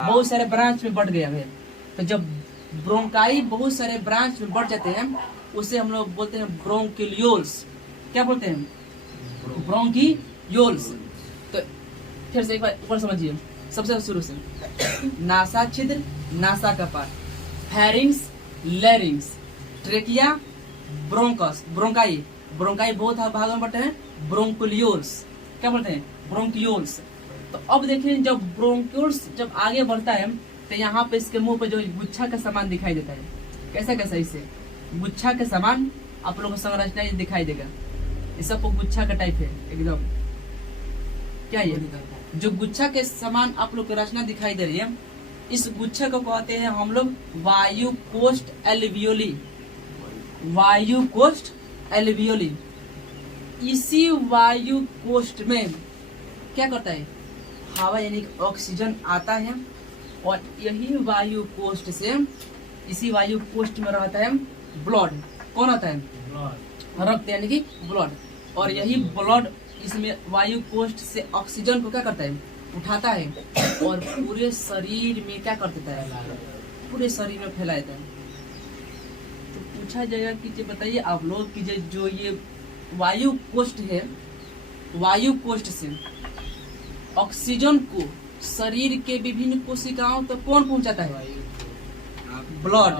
बहुत सारे ब्रांच में बढ़ गया है। तो जब ब्रोंकाई बहुत सारे ब्रांच में बढ़ जाते हैं उसे हम लोग बोलते हैं ब्रोंकियोल्स। क्या बोलते हैं? ब्रोंकियोल्स। तो फिर से एक बार ऊपर समझिए, सबसे शुरू से। नासा छिद्र, नासा कपाट, pharynx, लैरिंग्स, trachea, bronchus, bronchi. Bronchi बहुत भागों में बढ़ते हैं, ब्रोंकियोल्स। क्या बोलते हैं? ब्रोंकियोल्स। तो अब देखिए, जब ब्रोंकियोल्स जब आगे बढ़ता है तो यहाँ पे इसके मुंह पे जो गुच्छा का सामान दिखाई देता है। कैसा कैसा? इसे गुच्छा के सामान आप लोगों को संरचना ये दिखाई देगा। ये सब गुच्छा का टाइप है एकदम। क्या ये जो गुच्छा के समान आप लोग को रचना दिखाई दे रही है, इस गुच्छा को कहते हैं हम लोग वायु कोष्ठ एल्वियोली। वायु कोष्ठ एल्वियोली। इसी वायु कोष्ठ में क्या करता है? हवा यानी ऑक्सीजन आता है और यही वायु कोष्ठ से, इसी वायु कोष्ठ में रहता है ब्लड। कौन आता है? रक्त यानी कि ब्लड। और यही ब्लड इसमें वायु कोष्ठ से ऑक्सीजन को क्या करता है? उठाता है और पूरे शरीर में क्या कर देता है? पूरे शरीर में फैला देता है। तो पूछा जाएगा कि बताइए आप लोग कि जो ये वायु कोष्ठ है, वायु कोष्ठ से ऑक्सीजन को शरीर के विभिन्न कोशिकाओं तक कौन पहुंचाता है? ब्लड।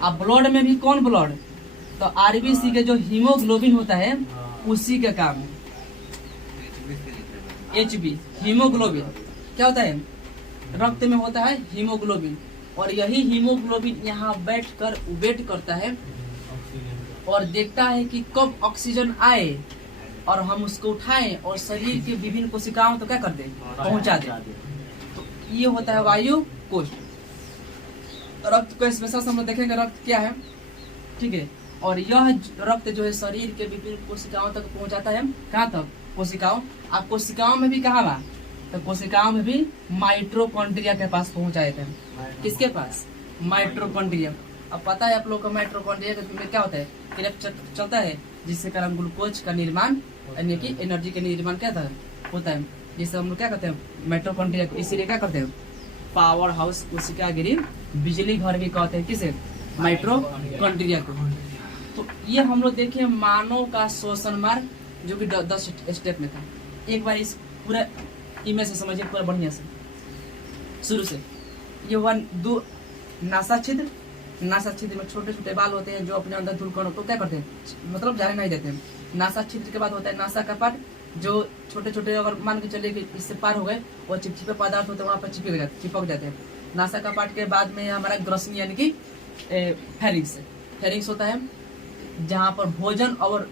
अब ब्लड में भी कौन ब्लड? तो आरबीसी के जो हीमोग्लोबिन होता है उसी का काम है। एचबी हीमोग्लोबिन क्या होता है? रक्त में होता है हीमोग्लोबिन। और यही हीमोग्लोबिन यहाँ बैठकर वेट करता है और देखता है कि कब ऑक्सीजन आए और हम उसको उठाएं और शरीर के विभिन्न कोशिकाओं तो क्या कर दे? पहुंचा दे। तो ये होता है वायु कोष्ठ। रक्त को स्पेशल हम लोग देखेंगे रक्त क्या है, ठीक है। और यह रक्त जो है शरीर के विभिन्न कोशिकाओं तक पहुंचाता है। कहाँ तक? कोशिकाओं। आप कोशिकाओं में भी कहाँ बा? तो कोशिकाओं में भी माइटोकॉन्ड्रिया के पास पहुंचा देते हैं। किसके पास? माइटोकॉन्ड्रिया। अब पता है आप लोग को माइटोकॉन्ड्रिया में क्या होता है? क्रिया चलता है जिससे कारण ग्लूकोज का निर्माण यानी कि एनर्जी का निर्माण क्या होता है, जिसे हम लोग क्या कहते हैं? माइटोकॉन्ड्रिया को। इसीलिए क्या करते हैं? पावर हाउस कोशिका गिरी बिजली घर भी कहते हैं। किसे? माइटोकॉन्ड्रिया को। तो ये हम लोग देखिए मानव का श्वसन मार्ग जो कि 10 स्टेप में था। एक बार इस पूरा इमेज से समझिए पूरा बढ़िया से शुरू से। ये 1 2 नासा छिद्र। नासा छिद्र में छोटे छोटे बाल होते हैं जो अपने अंदर धूल कणों को क्या करते हैं? मतलब जाने नहीं देते हैं। नासा छिद्र के बाद होता है नासा कपाट, जो छोटे छोटे अगर मान के चलिए कि इससे पार हो गए वो चिपचिपे पदार्थ होते हैं वहाँ पर चिपक जाते हैं। नासा कपाट के बाद में हमारा ग्रसनी यानी कि फेरिंग्स। फेरिंग्स होता है जहाँ पर भोजन और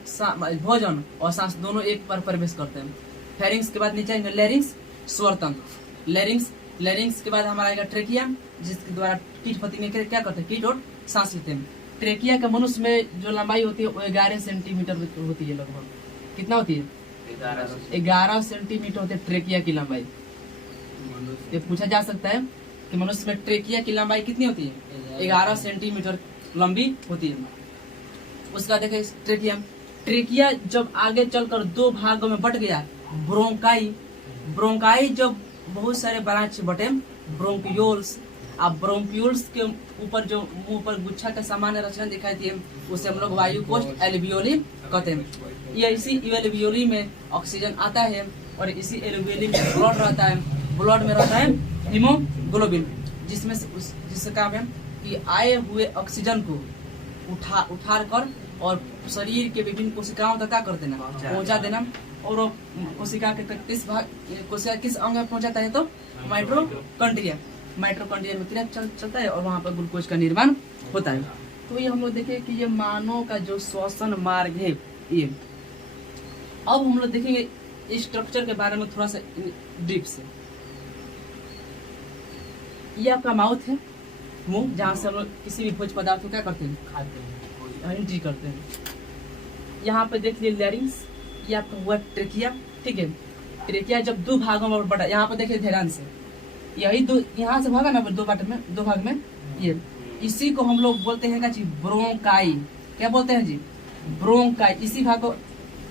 सांस दोनों एक बार प्रवेश करते हैं। फेरिंग्स के बाद नीचे लैरिंग्स, स्वर तंत्र। लैरिंग्स के बाद हमारा आएगा ट्रेकिया, जिसके द्वारा कीट पतंगे क्या करते हैं? कीट और सांस लेते हैं। ट्रेकिया का मनुष्य में जो लंबाई होती है वो 11 सेंटीमीटर होती है लगभग। कितना होती है? 11 सेंटीमीटर होती है ट्रेकिया की लंबाई। ये पूछा जा सकता है कि मनुष्य में ट्रेकिया की लंबाई कितनी होती है? 11 सेंटीमीटर लंबी होती है। उसका देखे ट्रेकिया जब आगे चलकर 2 भागों में बट गया, ब्रोंकाई जब बहुत सारे ब्रांच बटे, ब्रोंकियोल्स। अब ब्रोंकियोल्स के ऊपर जो मुंह पर गुच्छा का सामान्य रचना दिखाई दी है उसे हम लोग वायु कोष्ठ एल्वियोली कहते हैं। ये इसी एल्वियोली में ऑक्सीजन आता है और इसी एल्वियोली में ब्लड रहता है। ब्लड में रहता है हीमोग्लोबिन, जिससे काम है कि आए हुए ऑक्सीजन को उठा कर और शरीर के विभिन्न कोशिकाओं तक क्या कर देना? पहुंचा देना। और वो कोशिका के किस अंग में पहुंचाता है? तो माइटोकॉन्ड्रिया। माइटोकॉन्ड्रिया में क्रिया चलता है और वहाँ पर ग्लूकोज का निर्माण होता है। तो ये हम लोग देखें कि ये मानव का जो श्वसन मार्ग है ये। अब हम लोग देखेंगे स्ट्रक्चर के बारे में थोड़ा सा डीप से। ये आपका माउथ है, मुंह, जहाँ से हम लोग किसी भी भोज्य पदार्थ को क्या करते हैं? खाते हैं, एंट्री करते हैं। यहाँ पे देख लीजिए लैरिंग्स, ये आपका हुआ ट्रेकिया, ठीक है। ट्रेकिया जब 2 भागों में बटा, यहाँ पे देखिए ध्यान से, यही 2 यहाँ से भागा ना 2 भाग में ये, इसी को हम लोग बोलते हैं जी ब्रोंकाई। क्या बोलते हैं जी? ब्रोंकाई। इसी भाग को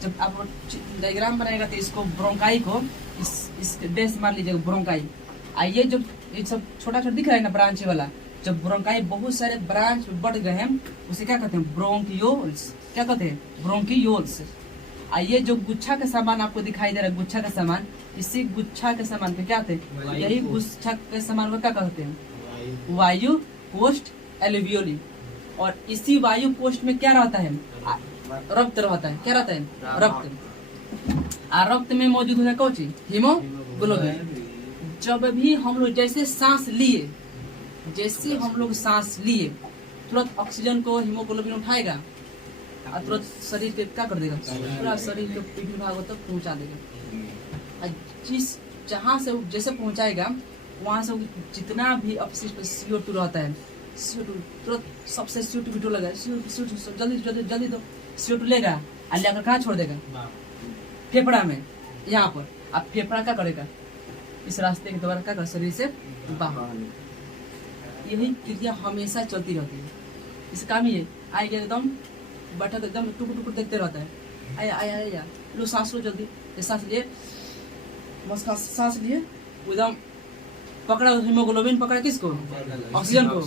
जब आप डायग्राम बनाएगा तो इसको ब्रोंकाई को इस डेस मान लीजिएगा ब्रोंकाई। आइए जो ये सब छोटा छोटा दिख रहा है ना ब्रांच वाला, जब ब्रोंकाई बहुत सारे ब्रांच बढ़ गए हैं उसे क्या कहते हैं, ब्रोंकियोल्स। क्या कहते हैं, ब्रोंकियोल्स। ये जो गुच्छा का सामान आपको दिखाई दे रहा है, गुच्छा का सामान, इसी गुच्छा के सामान पे क्या कहते हैं, यही गुच्छा के सामान को क्या कहते हैं, वायु कोष्ठ एल्वियोली। और इसी वायु कोष्ठ में क्या रहता है, रक्त रहता है। क्या रहता है, रक्त। रक्त में मौजूद होता है कौन चीज, हीमोग्लोबिन। जब भी हम लोग जैसे सांस लिए, जैसे हम लोग सांस लिए, तुरंत ऑक्सीजन को हीमोग्लोबिन उठाएगा और तुरंत शरीर पे क्या कर देगा, पूरा शरीर के विभिन्न भागों तक पहुंचा देगा। जिस जहां से जैसे पहुंचाएगा वहां से जितना भी अपशिष्ट CO2 रहता है, CO2 तुरंत सबसे CO2 बिटो लगा, CO2 जल्दी जल्दी जल्दी दो, CO2 लेगा और लेकर कहाँ छोड़ देगा, फेफड़ा में। यहाँ पर अब फेफड़ा क्या करेगा, इस रास्ते के द्वारा क्या कर शरीर से बाहर। यही क्रिया हमेशा चलती रहती है। इसका काम ये आएगा एकदम बैठा तो एकदम टुक टुक देखते रहता है, आया आया आया, लो सांस लो जल्दी, ये सांस लिए, बस सांस लिए, एकदम पकड़ा हीमोग्लोबिन, पकड़ा किसको, ऑक्सीजन को,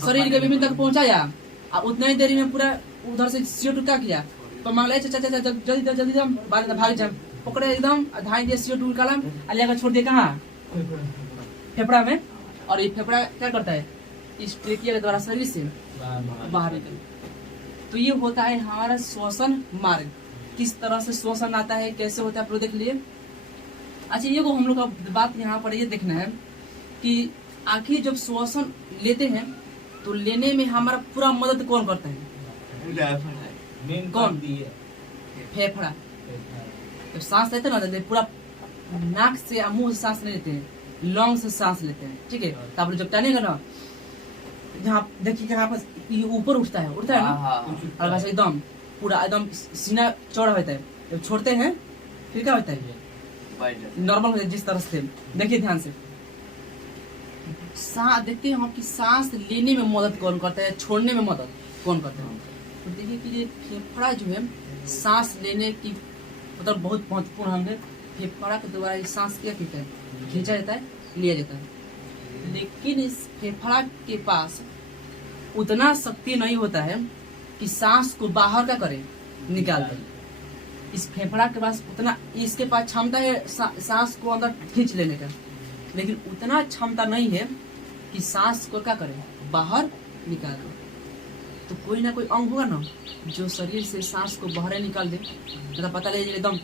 शरीर के विभिन्न तक पहुंचाया। अब उतना ही देरी में पूरा उधर से CO2 क्या किया, तो मांग लिया चाचा जल्दी जल्दी हम बाद में भाग जाए, पकड़े एकदम धाई दिया, CO2 निकाला और लेकर छोड़ दिया कहाँ, फेफड़ा में। और ये फेफड़ा क्या करता है, इस ट्रेकिया के द्वारा शरीर से बाहर निकल। तो ये होता है हमारा श्वसन मार्ग। किस तरह से श्वसन आता है, कैसे होता है, आप लोग देख लिए। अच्छा, ये को हम लोग का बात यहाँ पर ये देखना है कि आखिर जब श्वसन लेते हैं तो लेने में हमारा पूरा मदद कौन करता है, कौन, फेफड़ा। जब सांस लेते हैं ना, पूरा नाक से या मुंह से सांस नहीं लेते हैं, लंग से सांस लेते हैं, ठीक है। तो आप लोग जब टानेगा ना, यहाँ देखिए यहाँ पर ये ऊपर उठता है ना, और वैसे एकदम पूरा एकदम सीना चौड़ा होता है। जब छोड़ते हैं फिर क्या होता है, नॉर्मल होता है। जिस तरह से देखिए ध्यान से, देखते हैं हम कि सांस लेने में मदद कौन करता है, छोड़ने में मदद कौन करता है। तो देखिए कि ये फेफड़ा जो है सांस लेने की मतलब बहुत महत्वपूर्ण अंग है। फेफड़ा के द्वारा ये सांस क्या कहता है, खींचा जाता है, लिया जाता है। लेकिन इस फेफड़ा के पास उतना शक्ति नहीं होता है कि सांस को बाहर का करे, निकाल दे। इस फेफड़ा के पास उतना, इसके पास क्षमता है सांस को अंदर खींच लेने का, लेकिन उतना क्षमता नहीं है कि सांस को क्या करे, बाहर निकाल दे। तो कोई ना कोई अंग होगा ना जो शरीर से सांस को बाहर निकाल दे। तो पता लगे एकदम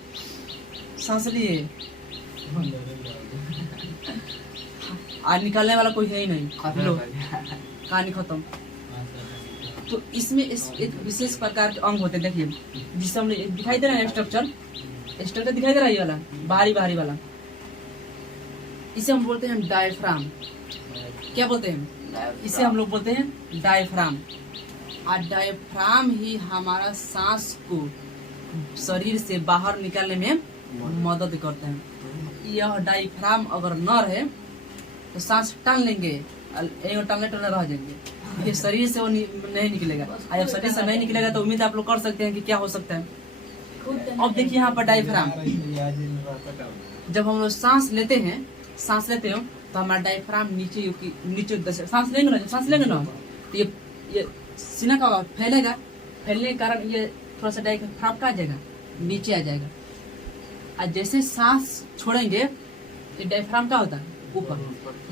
सांस लिए आज निकालने वाला कोई है ही नहीं, कहानी खत्म। तो इसमें एक विशेष प्रकार के अंग होते हैं। देखिए जिससे हमने दिखाई दे रहा है स्ट्रक्चर दिखाई दे रहा है, ये वाला बाहरी वाला, इसे हम बोलते हैं डायफ्राम। क्या बोलते हैं, इसे हम लोग बोलते हैं डायफ्राम। और डायफ्राम ही हमारा सांस को शरीर से बाहर निकालने में मदद करता है। यह डायफ्राम अगर न रहे तो सांस टान लेंगे, टालने रह जाएंगे, फिर शरीर से वो नहीं निकलेगा। जब शरीर से नहीं निकलेगा तो उम्मीद आप लोग कर सकते हैं कि क्या हो सकता है। अब देखिए यहाँ पर डायफ्राम, जब हम लोग सांस लेते हो तो हमारा डायफ्राम नीचे सांस लेंगे ना तो ये सीना का फैलेगा, फैलने के कारण ये थोड़ा सा डायफ्राम का आ जाएगा, नीचे आ जाएगा। और जैसे सांस छोड़ेंगे तो डायफ्राम का होता है ऊपर।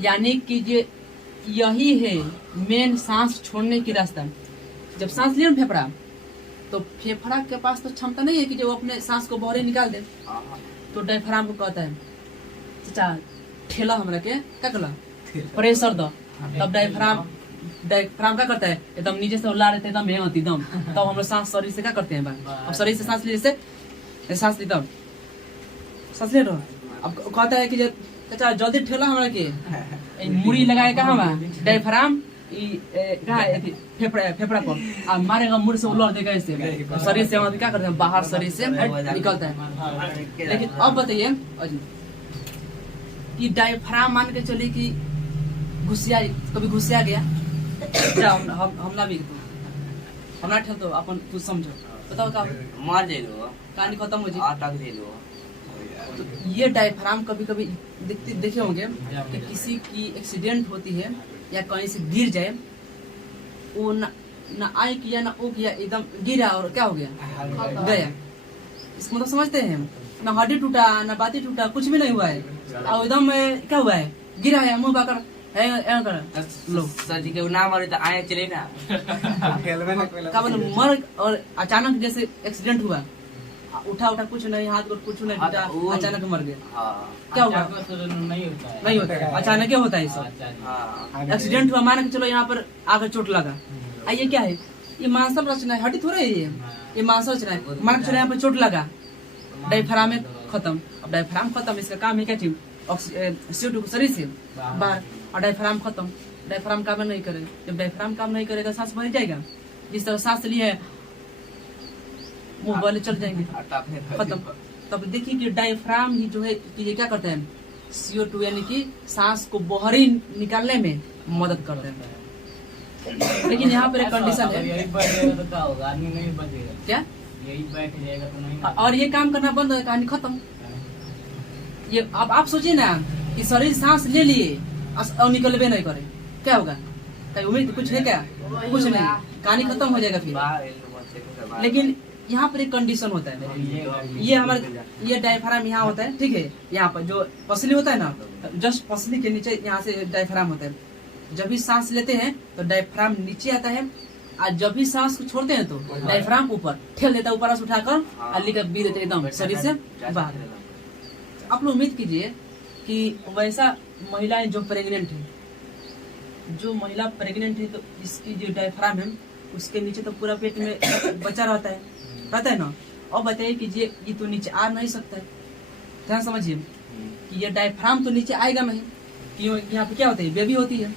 यानी कि यही है मेन सांस छोड़ने की रास्ता। जब सांस लिया फेफड़ा, तो फेफड़ा के पास तो क्षमता नहीं है कि जो अपने सांस को बाहर निकाल दे। तो डायफ्राम को कहता है चाचा ठेला हमरा के क्या कला प्रेशर दो, तब डायफ्राम क्या करता है, एकदम नीचे से ला लेते एकदम हेमत एकदम, तब हम लोग सांस शरीर से क्या करते हैं, अब शरीर से सांस ले, सांस ली तब सांस ले रहो। अब कहता है कि चाचा जल्दी ठेला हमरा के मुड़ी लगाए कहाँ डायफ्राम फेफड़ा पर आ मारेगा, मुड़ से उलट देगा, इससे शरीर से क्या करते हैं, बाहर शरीर से निकलता है। लेकिन अब बताइए कि डायफ्राम मान के चले कि कभी घुसिया गया, हमला भी हमला ठेल तो अपन कुछ समझो, बताओ का मार दे लो, कहानी खत्म हो जाए। तो ये डायफ्राम कभी कभी देखे होंगे कि किसी की एक्सीडेंट होती है या कहीं से गिर जाए, वो ना आए किया ना ओ किया, एकदम गिरा और क्या हो गया, गया। इसको मतलब समझते हैं, ना हड्डी टूटा ना बाती टूटा, कुछ भी नहीं हुआ है, और एकदम क्या हुआ है, गिरा है, मुंह बाकर लो सर जी के नाम और आए चले ना क्या बोले, मर और अचानक जैसे एक्सीडेंट हुआ, उठा कुछ नहीं, हाथ को कुछ नहीं टूटा, अचानक मर गए, क्या हुआ, नहीं होता है, अचानक क्या होता है सब। एक्सीडेंट हुआ, मान के चलो यहाँ पर आकर चोट लगा, ये क्या है, ये मांसल रचना है, हड्डी थोड़ा है ये मांसल रचना है। मान के चलो यहाँ पर चोट लगा, डायफ्राम खत्म। अब डायफ्राम खत्म, इसका काम है क्या चीज, CO2 को शरीर से बाहर, और डायफ्राम खत्म। डायफ्राम काम नहीं करे, जब डायफ्राम काम नहीं करेगा सांस भर जाएगा, जिस तरह सांस लिए है मुंह वाले चल जाएंगे, खत्म। तब देखिए कि डायफ्राम ही जो है कि ये क्या करते हैं, CO2 यानी कि सांस को बाहरी निकालने में मदद करते हैं। लेकिन यहाँ पर एक कंडीशन है, यही बैठ जाएगा तो क्या होगा, आदमी नहीं बचेगा, क्या यही बैठ जाएगा तो नहीं, और ये काम करना बंद हो, कहानी खत्म। ये अब आप सोचिए ना कि शरीर सांस ले लिए और निकलबे नहीं करे, क्या होगा, कहीं उम्मीद कुछ है क्या, कुछ नहीं, कहानी खत्म हो जाएगा फिर। लेकिन यहाँ पर एक कंडीशन होता है, ये हमारे ये डायफ्राम यहाँ होता है, ठीक है, यहाँ पर जो पसली होता है ना, जस्ट पसली के नीचे यहाँ से डायफ्राम होता है। जब भी सांस लेते हैं तो डायफ्राम नीचे आता है, और जब भी सांस को छोड़ते हैं तो डायफ्राम ऊपर ठेल देता है, ऊपर से उठाकर अली का बी देते एकदम शरीर से बाहर। आप लोग उम्मीद कीजिए कि वैसा महिलाएं जो प्रेग्नेंट है, तो इसकी जो डायफ्राम है उसके नीचे तो पूरा पेट में बचा रहता है ना। और बताइए कि ये तो नीचे आ नहीं सकता है, ध्यान समझिए कि ये डायफ्राम तो नीचे आएगा नहीं, कि यहाँ पे क्या होता है, बेबी होती है,